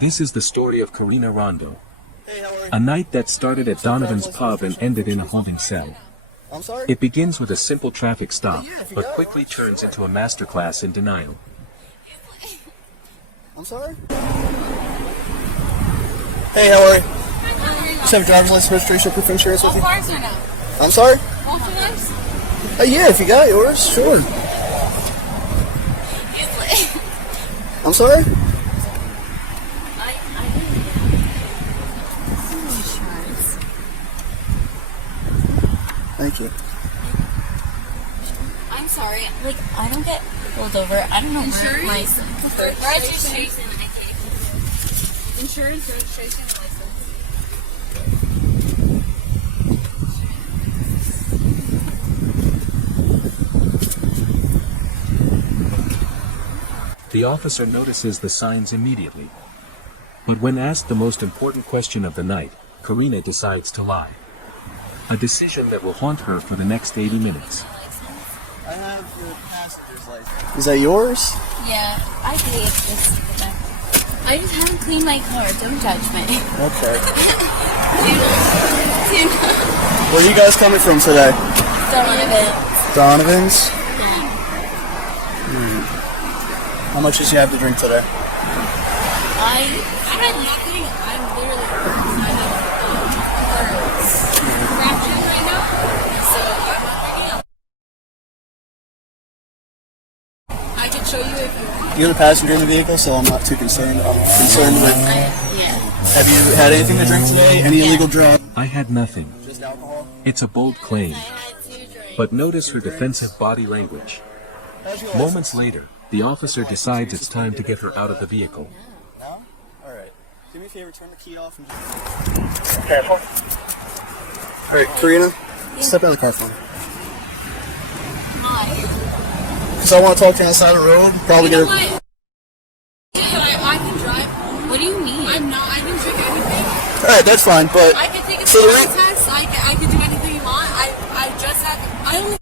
This is the story of Karina Rondo. A night that started at Donovan's pub and ended in a holding cell. I'm sorry? It begins with a simple traffic stop, but quickly turns into a masterclass in denial. I'm sorry? Hey, how are you? Just have a driver's license, registration, proof of insurance with you? All cars or no? I'm sorry? All cars? Yeah, if you got yours, sure. I'm sorry? Thank you. I'm sorry. Like, I don't get pulled over. I don't know where my registration. Insurance, registration, and license. The officer notices the signs immediately. But when asked the most important question of the night, Karina decides to lie. A decision that will haunt her for the next 80 minutes. I have your passenger's license. Is that yours? Yeah, I paid this. I just haven't cleaned my car. Don't judge me. Okay. Dude. Where are you guys coming from today? Donovan's. Donovan's? Yeah. How much does you have to drink today? I had nothing. I'm literally fractured right now. So I'm not bringing up. I can show you if you want. You're the passenger in the vehicle, so I'm not too concerned. I'm concerned with... Yeah. Have you had anything to drink today? Any illegal drugs? I had nothing. Just alcohol? It's a bold claim. I had 2 drinks. But notice her defensive body language. Moments later, the officer decides it's time to get her out of the vehicle. No? Alright. Do me a favor, turn the key off and just... Careful. Alright, Karina, step out of the car for me. Hi. Because I want to talk to you on the side of the road. Probably You know get... what? I can drive home. What do you mean? I can drink anything. Alright, that's fine, but... I can take a So PCR the- test. I can do anything you want. I just have. I only.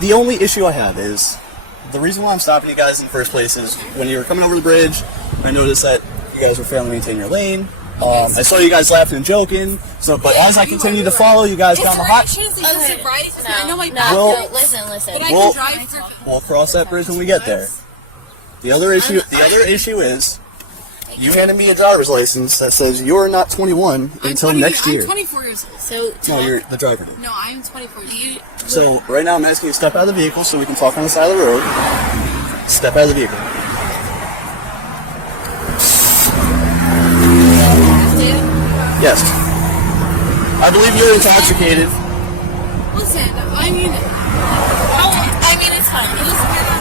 The only issue I have is, the reason why I'm stopping you guys in the first place is, when you were coming over the bridge, I noticed that you guys were failing to maintain your lane. I saw you guys laughing and joking, but as I continue to follow, you guys got on the hot... Sobriety. I know my back. Well, listen. But I Well- can drive. We'll cross that bridge when we get there. The other issue is, you handed me a driver's license that says you're not 21 until next year. I'm 24 years old. So No, you're the driver did. no, I'm 24 years old. So right now I'm asking you to step out of the vehicle so we can talk on the side of the road. Step out of the vehicle. Yes. I believe you're intoxicated. Listen, I mean, it's fine. It doesn't matter.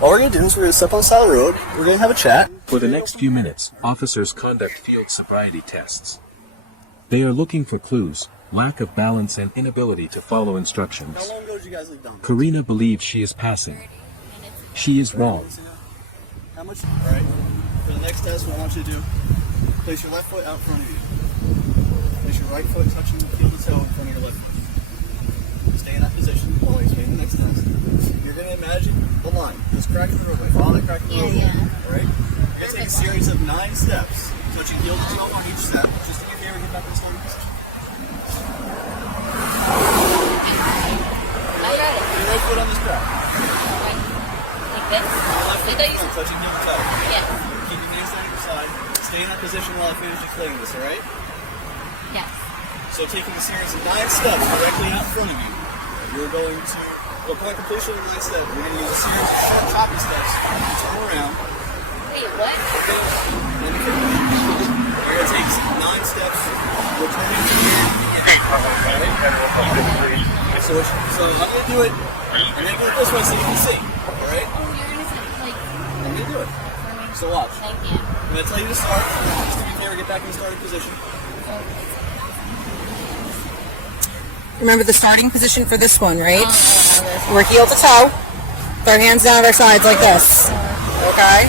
All we're going to do is we're going to step on the side of the road. We're going to have a chat. For the next few minutes, officers conduct field sobriety tests. They are looking for clues, lack of balance, and inability to follow instructions. How long ago did you guys leave Dunkin'? Karina believes she is passing. She is wrong. How much? All right. For the next test, what I want you to do, place your left foot out in front of you. Place your right foot touching the heel of the toe in front of your left foot. Stay in that position while I explain the next test. You're going to imagine the line. Just crack in the roadway. Follow that crack in the roadway. All right? You're going to take a series of 9 steps, touching heel to toe on each step. Just to get here and get back in the starting position. I got it. Your right foot on this crack. Like this? Left foot touching heel to toe. Yeah. Keep your knees down to your side. Stay in that position while I finish explaining this, all right? Yes. So taking a series of 9 steps directly out in front of you, you're going to, upon completion of the 9 steps, we're going to use a series of short choppy steps to turn around. Wait, what? And you're going to take 9 steps, returning to here. So I'm going to do it, I'm going to do it this way so you can see, alright? Oh, you're gonna say, like, I'm going to do it. So watch. I can't. I'm going to tell you to start, just to be fair, get back in the starting position. Remember the starting position for this one, right? We're heel to toe, with our hands down at our sides like this. Okay?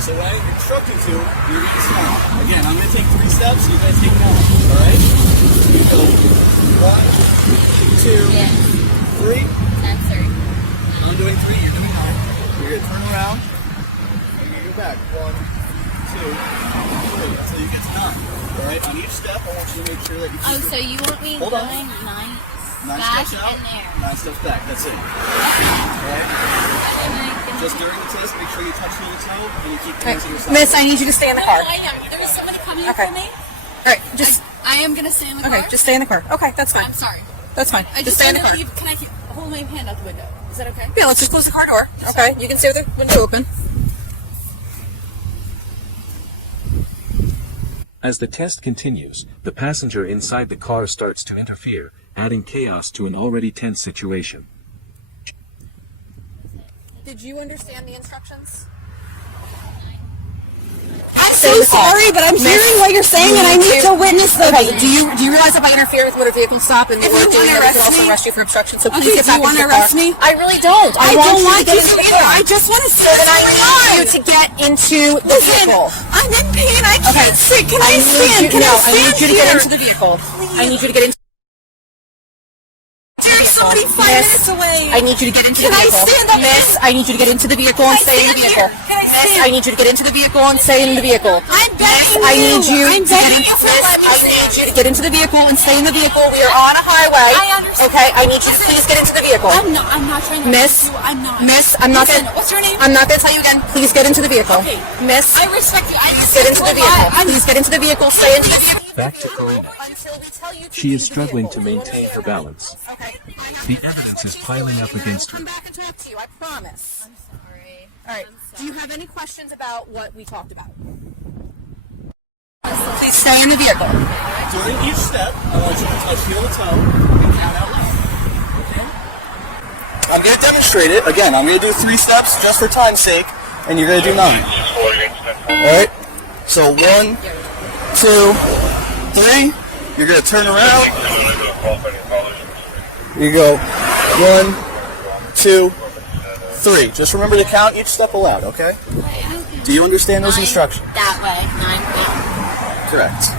So when I'm instructing to, you're going to stop. Again, I'm going to take 3 steps, you guys take 1. Alright? You go 1, 2, 3. That's 30. I'm doing 3, you're you're going to turn around, and you go back. 1, 2, 3, until you get to 9. Alright, on each step, I want you to make sure that you keep so you want me Hold on. going 9 steps out, and there. 9 steps back. That's it. Alright? Just during the test, make sure you touch heel to toe, and you keep your hands on your side. Miss, I need you to stay in the car. I am. There is somebody coming Okay. for me. All right, just I am gonna stay in the car. okay. Just stay in the car. Okay, that's fine. I'm sorry. That's fine. I Just just stay in the wanna car. leave. Can I hold my hand out the window? Is that okay? Yeah, let's just close the car door. Okay, you can stay with the window open. As the test continues, the passenger inside the car starts to interfere, adding chaos to an already tense situation. Did you understand the instructions? I'm so sorry, but I'm hearing what you're saying, and I need to witness the. Okay, do you realize if I interfere with motor vehicle stop and If we're you doing wanna that, we can arrest also me- arrest you for obstruction? So please Okay, get do you back wanna into the car. arrest me? I really don't. I want don't you want to get you into to the either. car. I just want to see So what's then I going need on. you to get into the Listen, vehicle. I'm in pain. I can't Okay. sit. Can I need stand? you- Can no, I stand I need you to get here? into the vehicle. I need you to get into. There's somebody 5 minutes away. I need you to get into Can the I vehicle. stand up? Miss, I need you to get into the vehicle and Can I stay in the stand vehicle. here? Can I Miss, stand? I need you to get into the vehicle and stay in the vehicle. I'm begging I need you I'm to get begging into you to let me I stand. need you to get into the vehicle and stay in the vehicle. We are on a highway. I understand. Okay, I need you to please get into the vehicle. I'm not trying to. Miss, arrest you. I'm not. Miss, I'm not Listen, gonna. what's your name? I'm not gonna tell you again. Please get into the vehicle. Okay. Miss, I respect you. I please respect get into you the a lot. vehicle. I'm Please get into the vehicle. Stay into the vehicle. Back to Karina. Until we tell you to She leave is the struggling vehicle. to maintain her balance. Okay. The evidence is piling up against her. Come back and talk to you. I promise. I'm sorry. All right. Do you have any questions about what we talked about? Please stay in the vehicle. During each step, I want you to touch heel to toe and count out loud. Okay? I'm going to demonstrate it. Again, I'm going to do 3 steps just for time's sake, and you're going to do 9. Alright? So 1, 2, 3. You're going to turn around. You go 1, 2, 3. Just remember to count each step aloud, okay? Do you understand those instructions? That way. 9 down. Correct.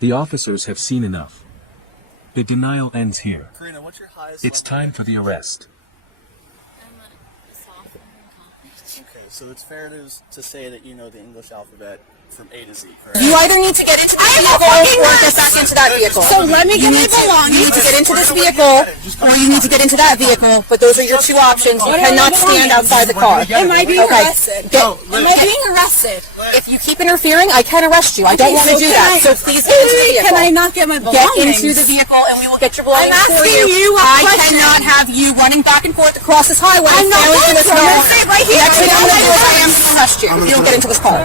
The officers have seen enough. The denial ends here. Karina, what's your highest It's time for the arrest. Okay, so it's fair to say that you know the English alphabet from A to Z, correct? You either need to get into the vehicle or get back into that vehicle. So let me get my belongings. You need to get into this vehicle or you need to get into that vehicle, but those are your 2 options. You cannot stand outside the car. Am I being Okay. arrested? Am I being arrested? If you keep interfering, I can arrest you. I don't want to so do can that. I- So please get into the vehicle. Can I not get my Get belongings? into the vehicle and we will get your belongings I'm for asking you a I question. cannot have you running back and forth across this highway. I'm not failing going this to. I'm law. gonna stay right here. Next thing I'm going to do is I am I'm going to arrest you. If you don't get into this car.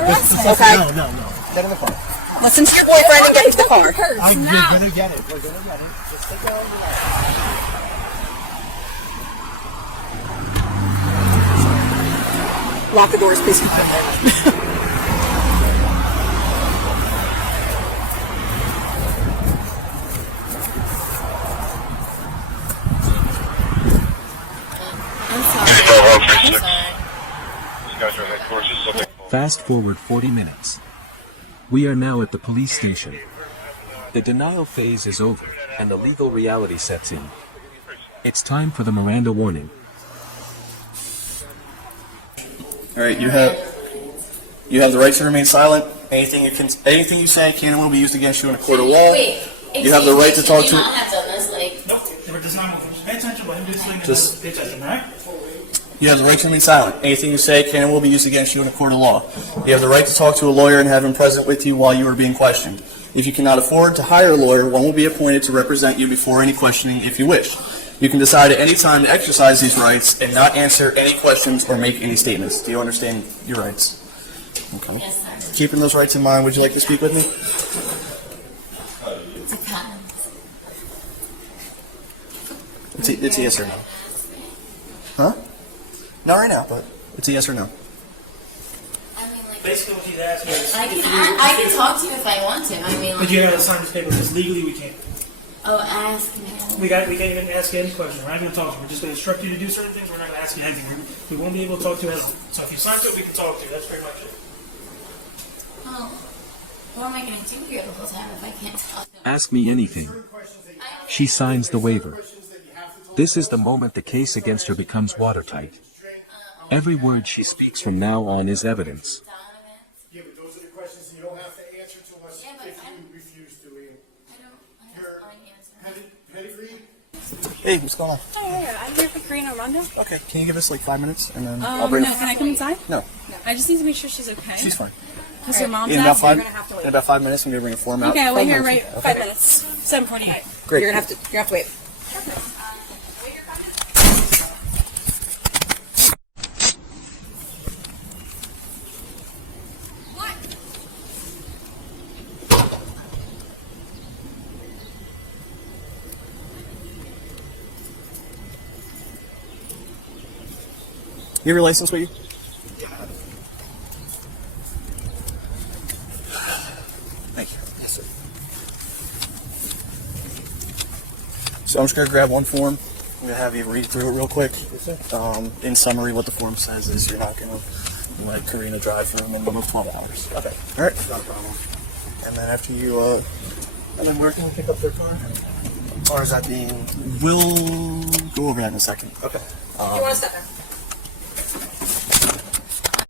Okay? No. Get in the car. Listen to your boyfriend and get into the car. You're gonna get it. We're gonna get it. Just take it on your lap. Lock the doors, please. Fast forward 40 minutes. We are now at the police station. The denial phase is over, and the legal reality sets in. It's time for the Miranda warning. All right, you have the right to remain silent. Anything you say can and will be used against you in a court of law. You have the right to talk to. Nope, we're just not moving. Just pay attention, let him do his thing, and Just- pay attention, alright? You have the right to remain silent. Anything you say can and will be used against you in a court of law. You have the right to talk to a lawyer and have him present with you while you are being questioned. If you cannot afford to hire a lawyer, one will be appointed to represent you before any questioning if you wish. You can decide at any time to exercise these rights and not answer any questions or make any statements. Do you understand your rights? Okay. Yes, sir. Keeping those rights in mind, would you like to speak with me? It's a yes or no. Huh? Not right now, but it's a yes or no. I mean, like, basically what he's asking is. I can talk to you if I want to. I mean, But you gotta sign this paper because legally we can't. oh, ask me. We can't even ask you any questions. We're not gonna talk to you. We're just gonna instruct you to do certain things. We're not gonna ask you anything. We won't be able to talk to you. So if you sign to it, we can talk to you. That's pretty much it. Oh, what am I going to do here the whole time if I can't talk to him? Ask me anything. She signs the waiver. This is the moment the case against her becomes watertight. Every word she speaks from now on is evidence. Yeah, but those are the questions you don't have to answer to us Yeah, but if I you don't- refuse to. I don't want to answer. Ready for you? Hey, what's going on? Oh, yeah, I'm here for Karina Miranda. Okay, can you give us like 5 minutes and then I'll bring No, can I come inside? No, I just need to make sure she's okay. she's fine. Because your mom's In about out, so you're 5 gonna have to wait. in about 5 minutes, I'm gonna bring a form out. Okay, I'll wait here 5 minutes. right 5 minutes. 7:48. Great. You're gonna have to wait. You have your license with you? Thank you. Yes, sir. So I'm just gonna grab one form. I'm gonna have you read through it real quick. In summary, what the form says is you're not gonna let Karina drive for a minimum of 12 hours. Okay. All right. Not a problem. And then after you, and then where can we pick up their car? Or is that being? We'll go over that in a second. Okay. You want to step back?